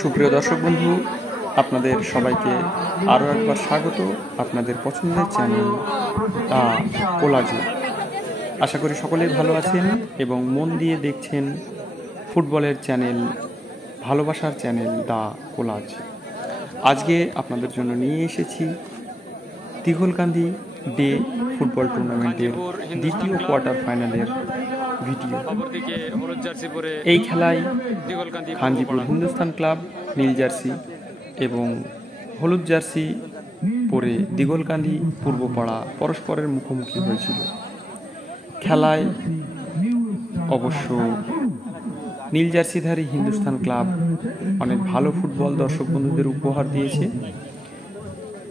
সুপ্রিয় দর্শক বন্ধু, আপনাদের সবাইকে আরও একবার স্বাগত আপনাদের পছন্দের চ্যানেল কোলাজে। আশা করি সকলেই ভালো আছেন এবং মন দিয়ে দেখছেন ফুটবলের চ্যানেল, ভালোবাসার চ্যানেল দ্য কোলাজ। আজকে আপনাদের জন্য নিয়ে এসেছি দিঘলকান্দি ডে ফুটবল টুর্নামেন্টের দ্বিতীয় কোয়ার্টার ফাইনালের ভিডিও। এই খেলায় খানজিপুর হিন্দুস্তান ক্লাব নীল জার্সি এবং হলুদ জার্সি পরে দিঘলকান্দি পূর্বপাড়া পরস্পরের মুখোমুখি হয়েছিল। খেলায় অবশ্য নীল জার্সিধারী হিন্দুস্তান ক্লাব অনেক ভালো ফুটবল দর্শক বন্ধুদের উপহার দিয়েছে।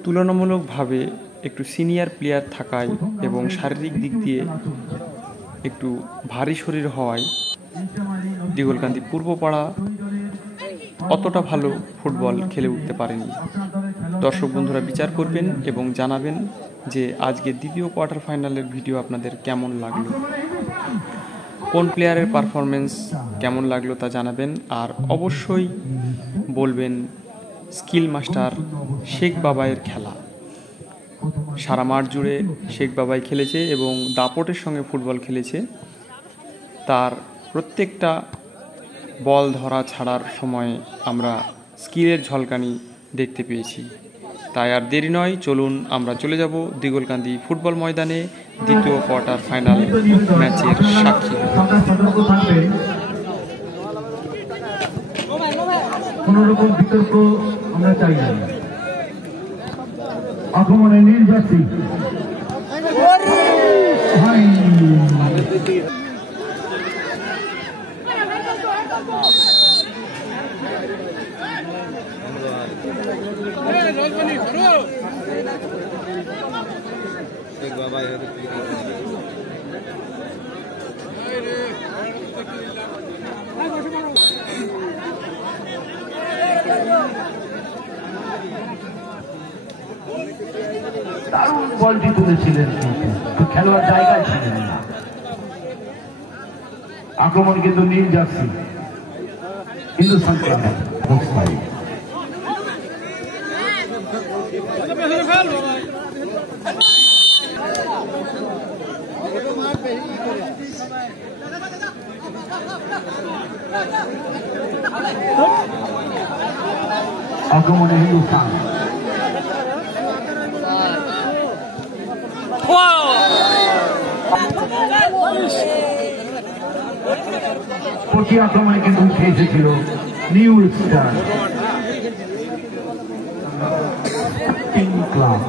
তুলনামূলকভাবে একটু সিনিয়র প্লেয়ার থাকায় এবং শারীরিক দিক দিয়ে একটু ভারী শরীর হওয়ায় দিঘলকান্দি পূর্বপাড়া অতটা ভালো ফুটবল খেলে উঠতে পারেনি। দর্শক বন্ধুরা বিচার করবেন এবং জানাবেন যে আজকে দ্বিতীয় কোয়ার্টার ফাইনালের ভিডিও আপনাদের কেমন লাগলো, কোন প্লেয়ারের পারফরমেন্স কেমন লাগলো তা জানাবেন। আর অবশ্যই বলবেন স্কিল মাস্টার শেখ বাবাইয়ের খেলা। সারা মাঠ জুড়ে শেখ বাবাই খেলেছে এবং দাপটের সঙ্গে ফুটবল খেলেছে। তার প্রত্যেকটা বল ধরা ছাড়ার সময় আমরা স্কিলের ঝলকানি দেখতে পেয়েছি। তাই আর দেরি নয়, চলুন আমরা চলে যাব দিঘলকান্দি ফুটবল ময়দানে দ্বিতীয় কোয়ার্টার ফাইনাল ম্যাচের সাক্ষী। কোনো রকম বিতর্ক আমরা চাই না। আক্রমণে নীল জার্সি দারুণ বলটি তুলেছিলেন, কিন্তু খেলোয়াড় জায়গায় ছিলেন না। আক্রমণ কিন্তু নীল জার্সি হিন্দুস্তান ক্লাব। আক্রমণে হিন্দুস্তান প্রতি আক্রমণে কিন্তু উঠে এসেছিল নিউ স্টার ক্লাব।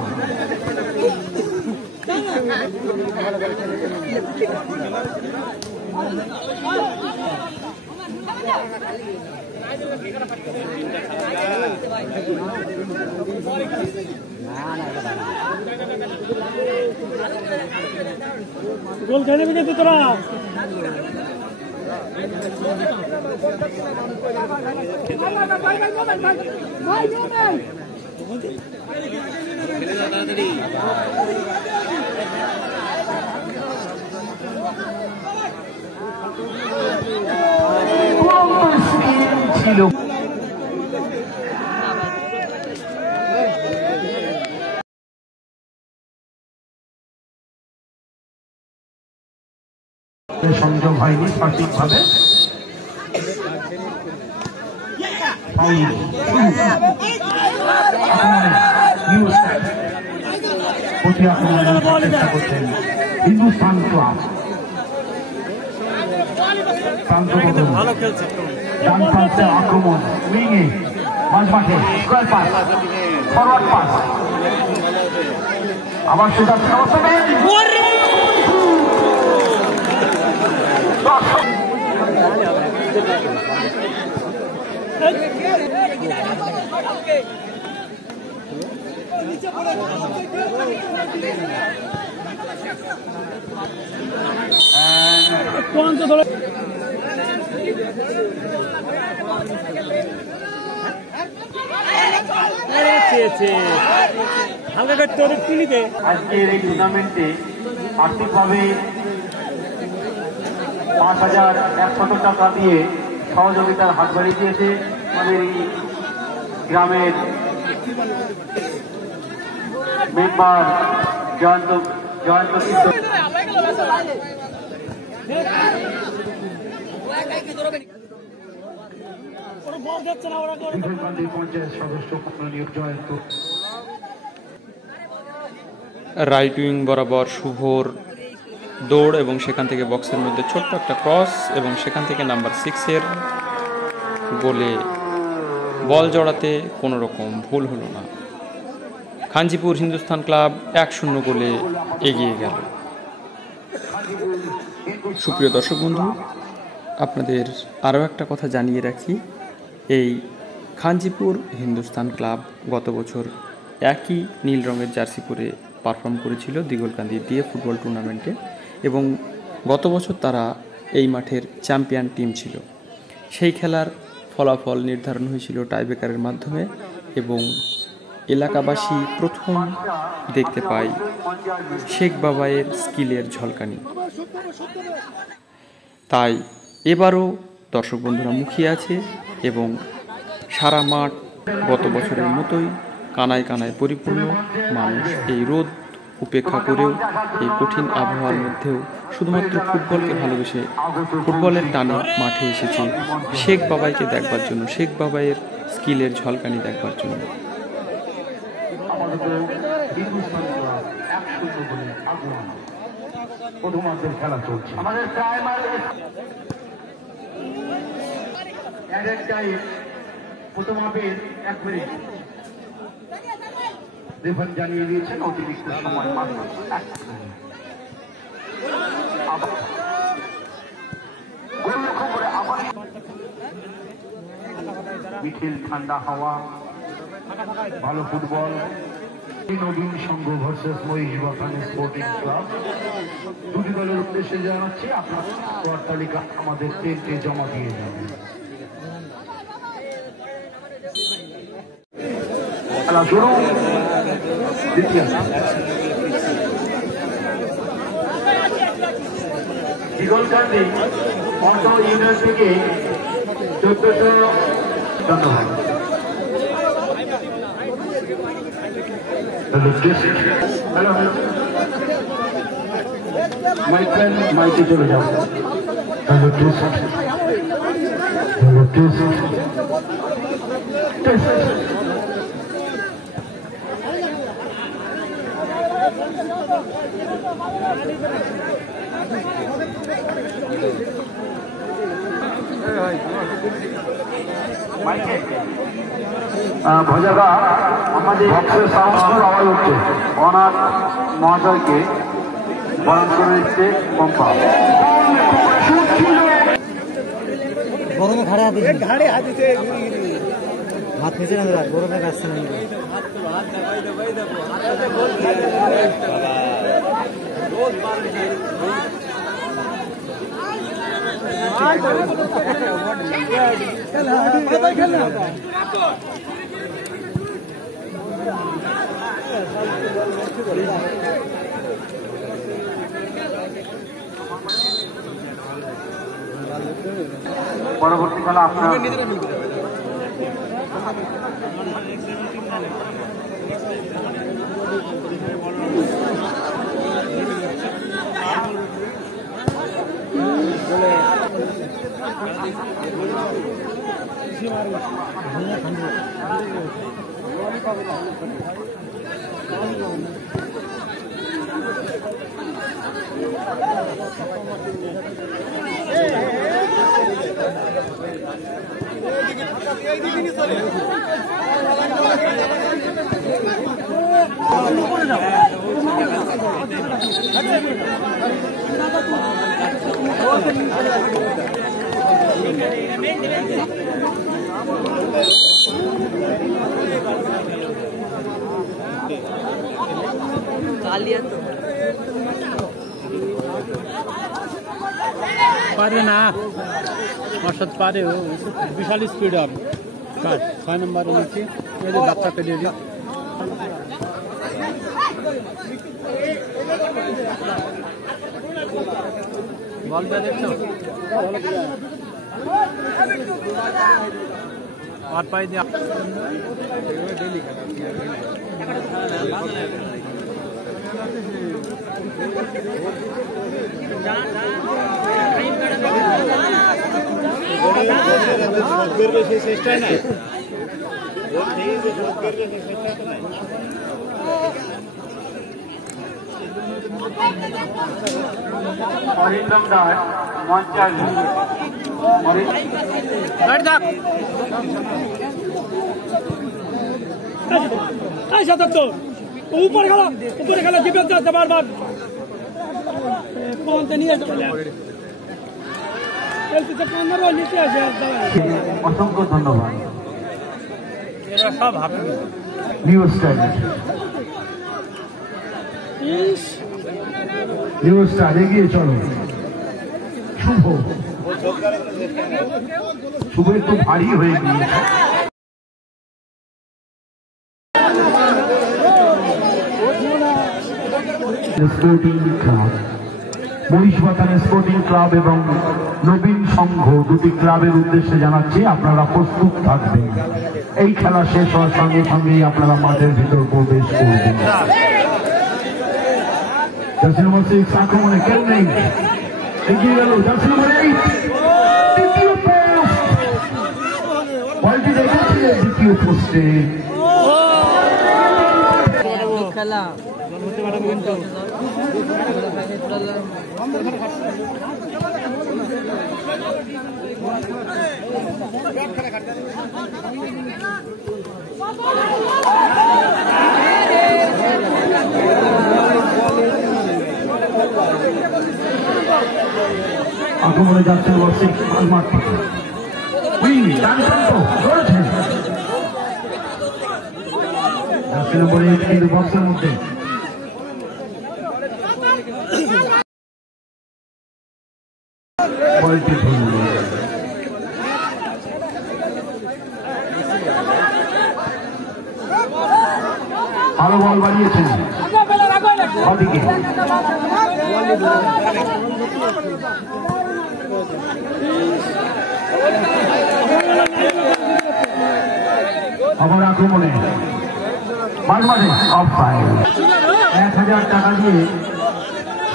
গোল খেলে কিন্তু তোরা ছিল সংযোগ হয়নি সঠিকভাবে। চেষ্টা করছেন হিন্দুস্তান ক্লাব। ডান প্রান্তে আক্রমণ, উইংয়ে মাঝমাঠে স্কোয়ার পাস, ফরওয়ার্ড পাস, আবার সেটা আজকের এই টুর্নামেন্টে আর্থিকভাবে 5,100 টাকা দিয়ে সহযোগিতার হাত বাড়িয়ে দিয়েছে আমাদের গ্রামের মেম্বার জয়ন্ত পঞ্চায়েত সদস্য মাননীয় জয়ন্ত রাইট উইং বরাবর শুভর দৌড় এবং সেখান থেকে বক্সের মধ্যে ছোট্ট একটা ক্রস এবং সেখান থেকে নাম্বার 6-এর গোলে বল জড়াতে কোনো রকম ভুল হলো না। খাঞ্জিপুর হিন্দুস্তান ক্লাব 1-0 গোলে এগিয়ে গেল। সুপ্রিয় দর্শক বন্ধু, আপনাদের আরও একটা কথা জানিয়ে রাখি, এই খাঞ্জিপুর হিন্দুস্তান ক্লাব গত বছর একই নীল রঙের জার্সি পরে পারফর্ম করেছিল দিগলকান্দি দিয়ে ফুটবল টুর্নামেন্টে এবং গত বছর তারা এই মাঠের চ্যাম্পিয়ন টিম ছিল। সেই খেলার ফলাফল নির্ধারণ হয়েছিল টাইব্রেকারের মাধ্যমে এবং এলাকাবাসী প্রথম দেখতে পায় শেখ বাবাইয়ের স্কিলের ঝলকানি। তাই এবারও দর্শক বন্ধুরা মুখিয়ে আছে এবং সারা মাঠ গত বছরের মতোই কানায় কানায় পরিপূর্ণ। মানুষ এই রোদ উপেক্ষা করেও এই কঠিন আবহাওয়ার মধ্যেও শুধুমাত্র ফুটবলকে ভালোবেসে ফুটবলের টানে মাঠে এসেছে শেখ বাবাইকে দেখবার জন্য, শেখ বাবাইয়ের স্কিলের ঝলকানি দেখবার জন্য। খেলা চলছে আমাদের প্রথম হাফের 1 মিনিট রেফারি জানিয়ে দিয়েছেন অতিরিক্ত সময় মাত্র 1 মিনিট। বিকেল ঠান্ডা হাওয়া, ভালো ফুটবল। নবীন সংঘ ভার্সেস মহিষবাথান স্পোর্টিং ক্লাব, দুটি দলের উদ্দেশ্যে জানাচ্ছি আপনার স্কোয়াড তালিকা আমাদের টেন্টে জমা দিয়ে যাবে। খেলা শুরু। দিগলকান্দি অর্থ ইউনিয়ন থেকে 1400 ধন্যবাদ। হ্যালো মাইকে চলে যাও। Hello test, hello test test. ভজাদা আমাদের সাউন্ড আওয়াজ হচ্ছে, অনাথ মহাশয়কে বরণ করে দিচ্ছে পম্পা। গরমে ঘাড়ে হাত নিচে না গরমে কাছে নেই। পরবর্তীকালে আপনার পারে না অর্থাৎ পারে, ও বিশাল স্পিড হবে। 6 নম্বর নিচ্ছি বাচ্চাকে দিয়ে দিই। বলটা দেখছো और पाई दिया অরিন্দম দাস মঞ্চালি ऊपर खेला डिफेंस আছে বারবার পৌঁছে নিয়ে এলপিতে 15 নিচে আছে অসংখ্য ধন্যবাদ এরা সব half new star new star এগিয়ে চলো শুভ শুভ একটু ভারী হয়ে গিয়েছে sporting club Mohishbathan sporting club এবং নবীন সংঘ দুটি ক্লাবের উদ্দেশ্যে জানাচ্ছি আপনারা প্রস্তুত থাকবেন এই খেলা শেষ হওয়ার সঙ্গে সঙ্গেই আপনারা মাঠের ভিতর প্রবেশ করবেন জার্সি নম্বর 6 আক্রমণে কেউ নেই এগিয়ে গেল জার্সি নম্বর 8 দ্বিতীয় পোস্ট বলটি দেখেছিলেন দ্বিতীয় পোস্টে খেলা আক্রমণে যাচ্ছেন বর্ষিক মাঠ থেকে নম্বর 8 কিন্তু বক্সের মধ্যে বলটি ভালো বল বাড়িয়েছেন ওদিকে আবার আক্রমণে মাঝমাঝে অফসাইড 1000 টাকা দিয়ে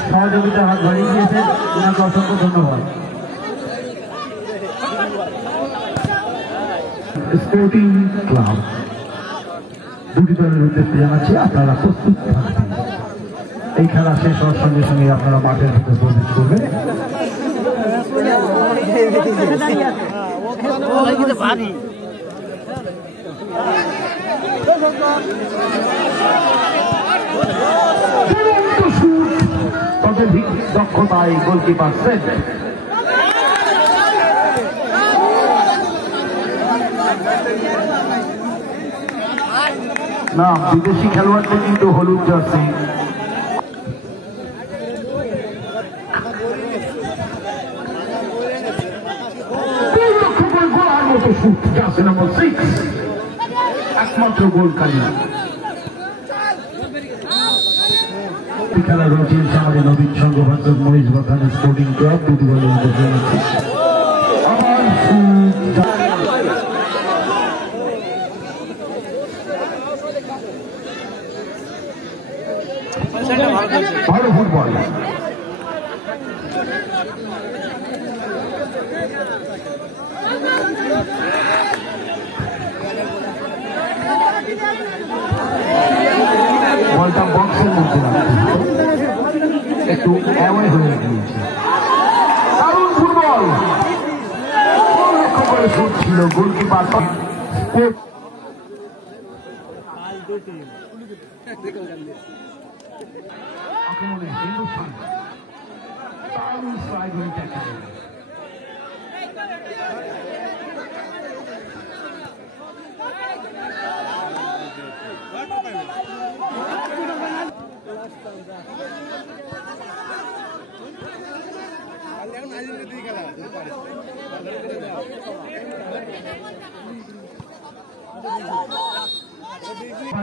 সহযোগিতা হাত বাড়িয়ে দিয়েছেন ওনাকে অসংখ্য ধন্যবাদ স্পোর্টিং ক্লাব দুটি দলের উদ্দেশ্যে জানাচ্ছি আপনারা প্রস্তুত থাকবেন এই খেলা শেষ হওয়ার সঙ্গে সঙ্গে আপনারা মাঠের ভিতরে প্রবেশ করবেন ততোধিক দক্ষতায় গোলকিপার সেট না বিদেশি খেলোয়াড়দের কিন্তু হলুদ জার্সি গোলার মতো শুট জার্সি নম্বর 6 একমাত্র গোলকারী খেলা রয়েছে আমাদের নবীন সংঘ ভার্সেস মহিষবাথান স্পোর্টিং ক্লাব দুটি দলের মধ্যে ভালো ফুটবল বলটা বক্সের মধ্যে একটু অ্যাওয়ে হয়ে গিয়েছে দারুণ ফুটবল লক্ষ্য করে শুট ছিল গোলকিপার আক্রমণে হিন্দুস্তান দারুণ স্ট্রাইকিং ট্যাকল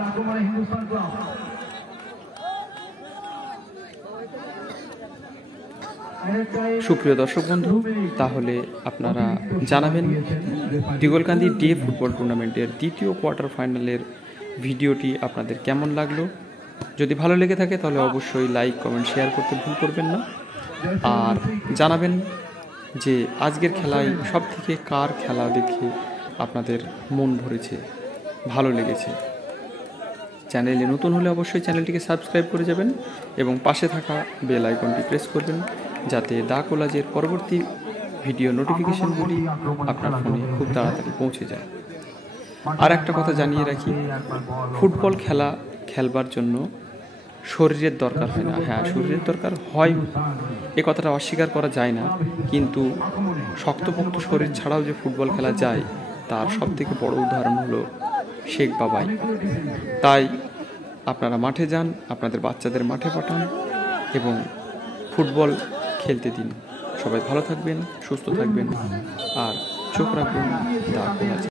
আক্রমণে হিন্দুস্তান ক্লাব সুপ্রিয় দর্শক বন্ধু, তাহলে আপনারা জানাবেন দিগলকান্দি ডে ফুটবল টুর্নামেন্টের দ্বিতীয় কোয়ার্টার ফাইনালের ভিডিওটি আপনাদের কেমন লাগলো। যদি ভালো লেগে থাকে তাহলে অবশ্যই লাইক, কমেন্ট, শেয়ার করতে ভুল করবেন না। আর জানাবেন যে আজকের খেলায় সব থেকে কার খেলা দেখে আপনাদের মন ভরেছে, ভালো লেগেছে। চ্যানেলে নতুন হলে অবশ্যই চ্যানেলটিকে সাবস্ক্রাইব করে যাবেন এবং পাশে থাকা বেল আইকনটি প্রেস করবেন, যাতে দা কোলাজের পরবর্তী ভিডিও নোটিফিকেশনগুলি আপনার ফোনে খুব তাড়াতাড়ি পৌঁছে যায়। আর একটা কথা জানিয়ে রাখি, ফুটবল খেলা খেলবার জন্য শরীরের দরকার হয় না। হ্যাঁ, শরীরের দরকার হয়, এ কথাটা অস্বীকার করা যায় না, কিন্তু শক্তপোক্ত শরীর ছাড়াও যে ফুটবল খেলা যায় তার সবথেকে বড় উদাহরণ হলো শেখ বাবাই। তাই আপনারা মাঠে যান, আপনাদের বাচ্চাদের মাঠে পাঠান এবং ফুটবল খেলতে দিন। সবাই ভালো থাকবেন, সুস্থ থাকবেন আর চোখ রাখবেন দা কোলাজে।